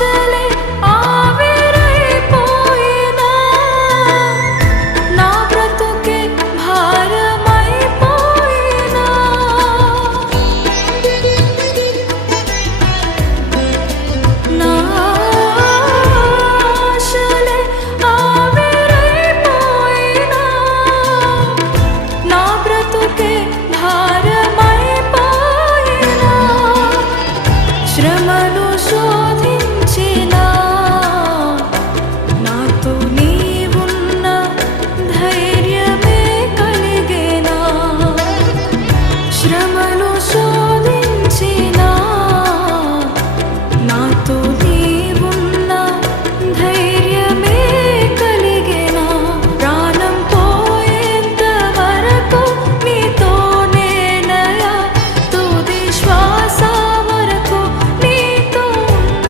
ఆశలే ఆవిరైపోయినా నా బ్రతుకే భారమైపోయినా నా ఆశలే ఆవిరైపోయినా నా బ్రతుకే భారమైపోయినా శ్రమను శోధించినా నాతో నీవున్న ధైర్యమే కలిగేనా శ్రమను శోధించినా నాతో